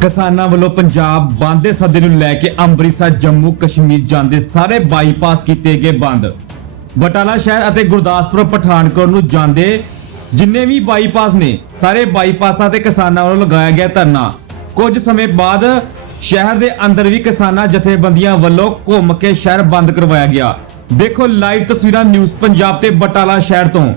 ਕਿਸਾਨਾਂ ਵੱਲੋਂ ਪੰਜਾਬ ਬੰਦ ਦੇ ਸੱਦੇ ਨੂੰ ਲੈ ਕੇ ਅੰਮ੍ਰਿਤਸਰ, ਜੰਮੂ, ਕਸ਼ਮੀਰ ਜਾਂਦੇ ਸਾਰੇ ਬਾਈਪਾਸ ਕੀਤੇ ਗਏ ਬੰਦ। ਬਟਾਲਾ ਸ਼ਹਿਰ ਅਤੇ ਗੁਰਦਾਸਪੁਰ, ਪਠਾਨਕੋਟ ਨੂੰ ਜਾਂਦੇ ਜਿੰਨੇ ਵੀ ਬਾਈਪਾਸ ਨੇ, ਸਾਰੇ ਬਾਈਪਾਸਾਂ ਤੇ ਕਿਸਾਨਾਂ ਵੱਲੋਂ ਲਗਾਇਆ ਗਿਆ ਧਰਨਾ। ਕੁਝ ਸਮੇਂ ਬਾਅਦ ਸ਼ਹਿਰ ਦੇ ਅੰਦਰ ਵੀ ਕਿਸਾਨਾਂ ਜਥੇਬੰਦੀਆਂ ਵੱਲੋਂ ਘੁੰਮ ਕੇ ਸ਼ਹਿਰ ਬੰਦ ਕਰਵਾਇਆ ਗਿਆ। ਦੇਖੋ ਲਾਈਵ ਤਸਵੀਰਾਂ ਨਿਊਜ਼ ਪੰਜਾਬ ਤੇ ਬਟਾਲਾ ਸ਼ਹਿਰ ਤੋਂ।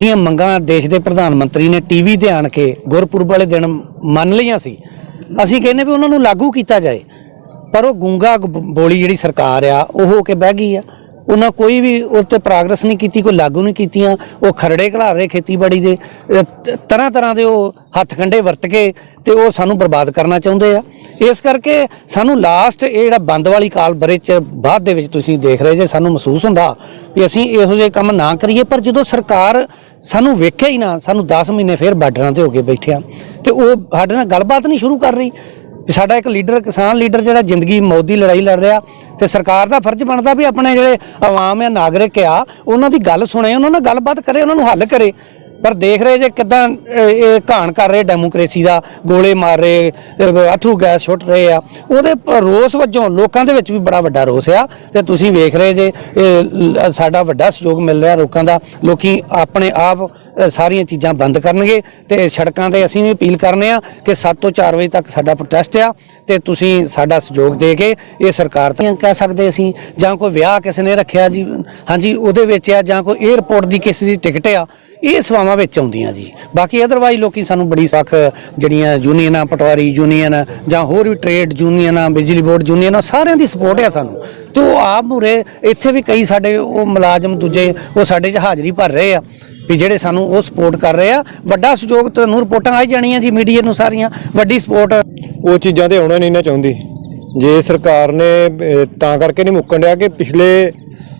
ਇਹ ਮੰਗਾਂ ਦੇਸ਼ ਦੇ ਪ੍ਰਧਾਨ ਮੰਤਰੀ ਨੇ ਟੀਵੀ ਤੇ ਆਣ ਕੇ ਗੁਰਪੁਰਬ ਵਾਲੇ ਦਿਨ ਮੰਨ ਲਈਆਂ ਸੀ। ਅਸੀਂ ਕਹਿੰਦੇ ਵੀ ਉਹਨਾਂ ਨੂੰ ਲਾਗੂ ਕੀਤਾ ਜਾਏ। ਪਰ ਉਹ ਗੁੰਗਾ ਬੋਲੀ ਜਿਹੜੀ ਸਰਕਾਰ ਆ, ਉਹ ਹੋ ਕੇ ਬਹਿ ਗਈ ਆ। ਉਹਨਾਂ ਕੋਈ ਵੀ ਉਸ ਤੇ ਪ੍ਰੋਗਰੈਸ ਨਹੀਂ ਕੀਤੀ, ਕੋਈ ਲਾਗੂ ਨਹੀਂ ਕੀਤੀਆਂ। ਉਹ ਖਰੜੇ ਘਲਾ ਰਹੇ ਖੇਤੀਬਾੜੀ ਦੇ। ਤਰ੍ਹਾਂ ਤਰ੍ਹਾਂ ਦੇ ਉਹ ਹੱਥ ਕੰਡੇ ਵਰਤ ਕੇ ਤੇ ਉਹ ਸਾਨੂੰ ਬਰਬਾਦ ਕਰਨਾ ਚਾਹੁੰਦੇ ਆ। ਇਸ ਕਰਕੇ ਸਾਨੂੰ ਲਾਸਟ ਇਹ ਜਿਹੜਾ ਬੰਦ ਵਾਲੀ ਕਾਲ ਬਰੇ ਚ ਬਾਅਦ ਦੇ ਵਿੱਚ ਤੁਸੀਂ ਦੇਖ ਰਹੇ ਜੇ ਸਾਨੂੰ ਮਹਿਸੂਸ ਹੁੰਦਾ ਵੀ ਅਸੀਂ ਇਹੋ ਜਿਹੇ ਕੰਮ ਨਾ ਕਰੀਏ। ਪਰ ਜਦੋਂ ਸਰਕਾਰ ਸਾਨੂੰ ਵੇਖਿਆ ਹੀ ਨਾ, ਸਾਨੂੰ 10 ਮਹੀਨੇ ਫੇਰ ਬਾਰਡਰਾਂ ਤੇ ਹੋ ਕੇ ਬੈਠਿਆ ਤੇ ਉਹ ਸਾਡੇ ਨਾਲ ਗੱਲਬਾਤ ਨਹੀਂ ਸ਼ੁਰੂ ਕਰ ਰਹੀ। ਵੀ ਸਾਡਾ ਇੱਕ ਲੀਡਰ, ਕਿਸਾਨ ਲੀਡਰ ਜਿਹੜਾ ਜ਼ਿੰਦਗੀ ਮੌਤ ਦੀ ਲੜਾਈ ਲੜ ਰਿਹਾ, ਤੇ ਸਰਕਾਰ ਦਾ ਫਰਜ਼ ਬਣਦਾ ਵੀ ਆਪਣੇ ਜਿਹੜੇ ਆਵਾਮ ਆ ਨਾਗਰਿਕ ਆ, ਉਹਨਾਂ ਦੀ ਗੱਲ ਸੁਣੇ, ਉਹਨਾਂ ਨਾਲ ਗੱਲਬਾਤ ਕਰੇ, ਉਹਨਾਂ ਨੂੰ ਹੱਲ ਕਰੇ। ਪਰ ਦੇਖ ਰਹੇ ਜੇ ਕਿਦਾਂ ਇਹ ਘਾਣ ਕਰ ਰਹੇ ਡੈਮੋਕ੍ਰੇਸੀ ਦਾ, ਗੋਲੇ ਮਾਰ ਰਹੇ, ਅਹ, ਅਥਰੂ ਗੈਸ ਛੁੱਟ ਰਹੇ ਆ। ਉਹਦੇ ਰੋਸ ਵਜੋਂ ਲੋਕਾਂ ਦੇ ਵਿੱਚ ਵੀ ਬੜਾ ਵੱਡਾ ਰੋਸ ਆ। ਤੇ ਤੁਸੀਂ ਵੇਖ ਰਹੇ ਜੇ ਸਾਡਾ ਵੱਡਾ ਸਹਿਯੋਗ ਮਿਲ ਰਿਹਾ ਲੋਕਾਂ ਦਾ। ਲੋਕੀ ਆਪਣੇ ਆਪ ਸਾਰੀਆਂ ਚੀਜ਼ਾਂ ਬੰਦ ਕਰਨਗੇ ਤੇ ਸੜਕਾਂ ਤੇ ਅਸੀਂ ਵੀ ਅਪੀਲ ਕਰਨੇ ਆ ਕਿ 7 ਤੋਂ 4 ਵਜੇ ਤੱਕ ਸਾਡਾ ਪ੍ਰੋਟੈਸਟ ਆ ਤੇ ਤੁਸੀਂ ਸਾਡਾ ਸਹਿਯੋਗ ਦੇ ਕੇ ਇਹ ਸਰਕਾਰ ਤੇ ਕਹਿ ਸਕਦੇ ਅਸੀਂ। ਜਾਂ ਕੋਈ ਵਿਆਹ ਕਿਸੇ ਨੇ ਰੱਖਿਆ ਜੀ, ਹਾਂਜੀ, ਉਹਦੇ ਵਿੱਚ ਆ ਜਾਂ ਕੋਈ 에ਅਰਪੋਰਟ ਦੀ ਕਿਸੇ ਦੀ ਟਿਕਟ ਆ ਇਹ ਸੇਵਾਵਾਂ ਵਿੱਚ ਆਉਂਦੀਆਂ ਜੀ। ਬਾਕੀ ਅਦਰਵਾਈਜ਼ ਲੋਕੀ ਸਾਨੂੰ ਬੜੀ ਸਖ ਜਿਹੜੀਆਂ ਯੂਨੀਅਨਾਂ ਪਟਵਾਰੀ ਯੂਨੀਅਨ ਜਾਂ ਹੋਰ ਵੀ ਟ੍ਰੇਡ ਯੂਨੀਅਨਾਂ ਬਿਜਲੀ ਬੋਰਡ ਯੂਨੀਅਨਾਂ ਸਾਰਿਆਂ ਦੀ ਸਪੋਰਟ ਆ ਸਾਨੂੰ। ਤੇ ਉਹ ਆਪ ਮੂਰੇ ਇੱਥੇ ਵੀ ਕਈ ਸਾਡੇ ਉਹ ਮੁਲਾਜ਼ਮ ਦੂਜੇ ਉਹ ਸਾਡੇ 'ਚ ਹਾਜ਼ਰੀ ਭਰ ਰਹੇ ਆ ਵੀ ਜਿਹੜੇ ਸਾਨੂੰ ਉਹ ਸਪੋਰਟ ਕਰ ਰਹੇ ਆ। ਵੱਡਾ ਸਹਿਯੋਗ ਤੁਹਾਨੂੰ ਰਿਪੋਰਟਾਂ ਆਈ ਜਾਣੀਆਂ ਜੀ ਮੀਡੀਆ ਨੂੰ ਸਾਰੀਆਂ। ਵੱਡੀ ਸਪੋਰਟ ਉਹ ਚੀਜ਼ਾਂ ਤੇ ਆਉਣਾ ਨਹੀਂ ਨਾ ਚਾਹੁੰਦੀ। ਜੇ ਸਰਕਾਰ ਨੇ ਤਾਂ ਕਰਕੇ ਨਹੀਂ ਮੁੱਕਣ ਡਿਆ ਕਿ ਪਿਛਲੇ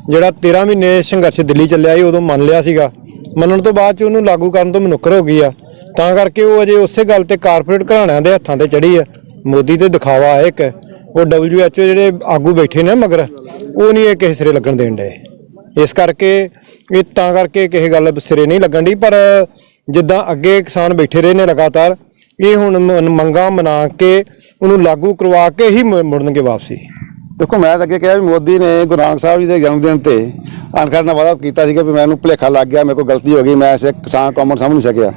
ਜਿਹੜਾ 13 ਮਹੀਨੇ ਸੰਘਰਸ਼ ਦਿੱਲੀ ਚੱਲਿਆ ਸੀ, ਉਦੋਂ ਮੰਨ ਲਿਆ ਸੀਗਾ। ਮੰਨਣ ਤੋਂ ਬਾਅਦ ਚ ਉਹਨੂੰ ਲਾਗੂ ਕਰਨ ਤੋਂ ਮਨੁੱਖਰ ਹੋ ਗਈ ਆ। ਤਾਂ ਕਰਕੇ ਉਹ ਅਜੇ ਉਸੇ ਗੱਲ ਤੇ ਕਾਰਪੋਰੇਟ ਘਰਾਣਿਆਂ ਦੇ ਹੱਥਾਂ ਤੇ ਚੜੀ ਆ। ਮੋਦੀ ਤੇ ਦਿਖਾਵਾ ਹੈ ਇੱਕ। ਉਹ WHO ਜਿਹੜੇ ਆਗੂ ਬੈਠੇ ਨੇ ਮਗਰ, ਉਹ ਨਹੀਂ ਇਹ ਕਿਸੇ ਸਿਰੇ ਲੱਗਣ ਦੇਣ ਡਏ। ਇਸ ਕਰਕੇ, ਇਹ ਤਾਂ ਕਰਕੇ ਕਿਸੇ ਗੱਲ ਸਿਰੇ ਨਹੀਂ ਲੱਗਣ ਦੀ ਪਰ ਜਿੱਦਾਂ ਅੱਗੇ ਕਿਸਾਨ ਬੈਠੇ ਰਹੇ ਨੇ ਲਗਾਤਾਰ, ਇਹ ਹੁਣ ਮ- ਮੰਗਾਂ ਮਨਾ ਕੇ ਉਹਨੂੰ ਲਾਗੂ ਕਰਵਾ ਕੇ ਹੀ ਮੁੜਨਗੇ ਵਾਪਸੀ। ਦੇਖੋ, ਮੈਂ ਤਾਂ ਅੱਗੇ ਕਿਹਾ ਵੀ ਮੋਦੀ ਨੇ ਗੁਰੂ ਨਾਨਕ ਸਾਹਿਬ ਜੀ ਦੇ ਜਨਮ ਦਿਨ ਤੇ ਅਨਖੜ ਨਾਲ ਵਾਅਦਾ ਕੀਤਾ ਸੀਗਾ ਵੀ ਮੈਨੂੰ ਭੁਲੇਖਾ ਲੱਗ ਗਿਆ, ਮੇਰੇ ਕੋਲ ਗਲਤੀ ਹੋ ਗਈ, ਮੈਂ ਇਸੇ ਕਿਸਾਨ ਕੌਮ ਨੂੰ ਸਮਝ ਨਹੀਂ ਸਕਿਆ।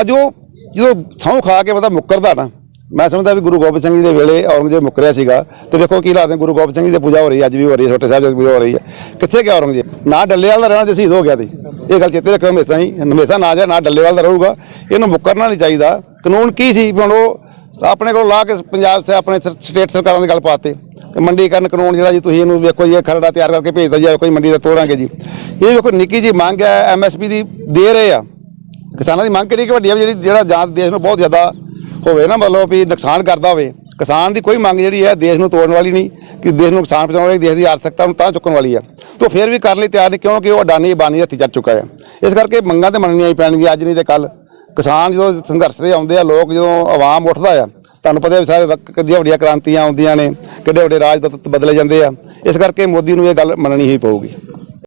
ਅੱਜ ਉਹ ਜਦੋਂ ਸਹੁੰ ਖਾ ਕੇ ਬੰਦਾ ਮੁੱਕਰਦਾ ਨਾ, ਮੈਂ ਸਮਝਦਾ ਵੀ ਗੁਰੂ ਗੋਬਿੰਦ ਸਿੰਘ ਜੀ ਦੇ ਵੇਲੇ ਔਰੰਗਜ਼ੇਬ ਮੁੱਕਰਿਆ ਸੀਗਾ, ਤੇ ਵੇਖੋ ਕੀ ਹਾਲਾਤ ਗੁਰੂ ਗੋਬਿੰਦ ਸਿੰਘ ਜੀ ਦੀ ਪੂਜਾ ਹੋ ਰਹੀ ਹੈ, ਅੱਜ ਵੀ ਹੋ ਰਹੀ ਹੈ, ਛੋਟੇ ਸਾਹਿਬ ਜੀ ਦੀ ਪੂਜਾ ਹੋ ਰਹੀ ਹੈ। ਕਿੱਥੇ ਗਿਆ ਔਰੰਗਜ਼ੇਬ? ਨਾ ਡੱਲੇਵਾਲ ਦਾ ਰਹਿਣਾ ਤੇ ਸ਼ਹੀਦ ਹੋ ਗਿਆ ਸੀ। ਇਹ ਗੱਲ ਚੇਤੇ ਰੱਖਿਓ ਹਮੇਸ਼ਾ ਹੀ, ਹਮੇਸ਼ਾ ਨਾ ਜਾ, ਨਾ ਡੱਲੇਵਾਲ ਦਾ ਰਹੂਗਾ। ਇਹਨੂੰ ਮੁੱਕਰਨਾ ਨਹੀਂ ਚਾਹੀਦਾ। ਕਾਨੂੰਨ ਕੀ ਸੀ? ਹੁਣ ਉਹ ਆਪਣੇ ਕੋਲ ਲਾ ਕੇ ਪੰਜਾਬ ਸੇ ਆਪਣੇ ਸਟੇਟ ਸਰਕਾਰਾਂ ਦੀ ਗੱਲ ਪਾਤੇ ਮੰਡੀਕਰਨ ਕਾਨੂੰਨ ਜਿਹੜਾ ਜੀ ਤੁਸੀਂ ਇਹਨੂੰ ਵੇਖੋ ਜੀ, ਇਹ ਖਰੜਾ ਤਿਆਰ ਕਰਕੇ ਭੇਜਦਾ ਜੀ ਕੋਈ ਮੰਡੀ ਦਾ ਤੋੜਾਂਗੇ ਜੀ। ਇਹ ਵੇਖੋ, ਨਿੱਕੀ ਜੀ ਮੰਗ ਹੈ ਐਮਐਸਪੀ ਦੀ ਦੇ ਰਹੇ ਆ। ਕਿਸਾਨਾਂ ਦੀ ਮੰਗ ਕਿਹੜੀ ਕਿ ਵੱਡੀ ਆ ਜਿਹੜੀ ਜਿਹੜਾ ਜਾਂ ਦੇਸ਼ ਨੂੰ ਬਹੁਤ ਜ਼ਿਆਦਾ ਹੋਵੇ ਨਾ, ਮਤਲਬ ਵੀ ਨੁਕਸਾਨ ਕਰਦਾ ਹੋਵੇ। ਕਿਸਾਨ ਦੀ ਕੋਈ ਮੰਗ ਜਿਹੜੀ ਹੈ, ਦੇਸ਼ ਨੂੰ ਤੋੜਨ ਵਾਲੀ ਨਹੀਂ, ਕਿ ਦੇਸ਼ ਨੂੰ ਨੁਕਸਾਨ ਪਹੁੰਚਾਉਣ ਵਾਲੀ, ਦੇਸ਼ ਦੀ ਆਰਥਿਕਤਾ ਨੂੰ ਤਾਂ ਚੁੱਕਣ ਵਾਲੀ ਹੈ ਤੋਂ ਫਿਰ ਵੀ ਕਰਨ ਲਈ ਤਿਆਰ ਨਹੀਂ, ਕਿਉਂਕਿ ਉਹ ਅਡਾਨੀ ਬਾਨੀ ਹੱਥੀ ਚੜ ਚੁੱਕਾ ਹੈ ਇਸ ਕਰਕੇ ਮੰਗਾਂ ਤੇ ਮੰਨਣੀਆਂ ਹੀ ਪੈਣਗੀਆਂ ਅੱਜ ਨਹੀਂ ਤੇ ਕੱਲ ਕਿਸਾਨ ਜਦੋਂ ਸੰਘਰਸ਼ ਤੇ ਆਉਂਦੇ ਆ, ਲੋਕ ਜਦੋਂ ਆਵਾਮ ਉੱਠਦਾ ਆ ਤੁਹਾਨੂੰ ਪਤਾ ਵੀ ਸਾਰੇ ਕਿੱਡੀਆਂ ਵੱਡੀਆਂ ਕ੍ਰਾਂਤੀਆਂ ਆਉਂਦੀਆਂ ਨੇ, ਕਿੱਡੇ ਵੱਡੇ ਰਾਜ ਬਦ- ਬਦਲੇ ਜਾਂਦੇ ਆ। ਇਸ ਕਰਕੇ ਮੋਦੀ ਨੂੰ ਇਹ ਗੱਲ ਮੰਨਣੀ ਹੀ ਪਊਗੀ।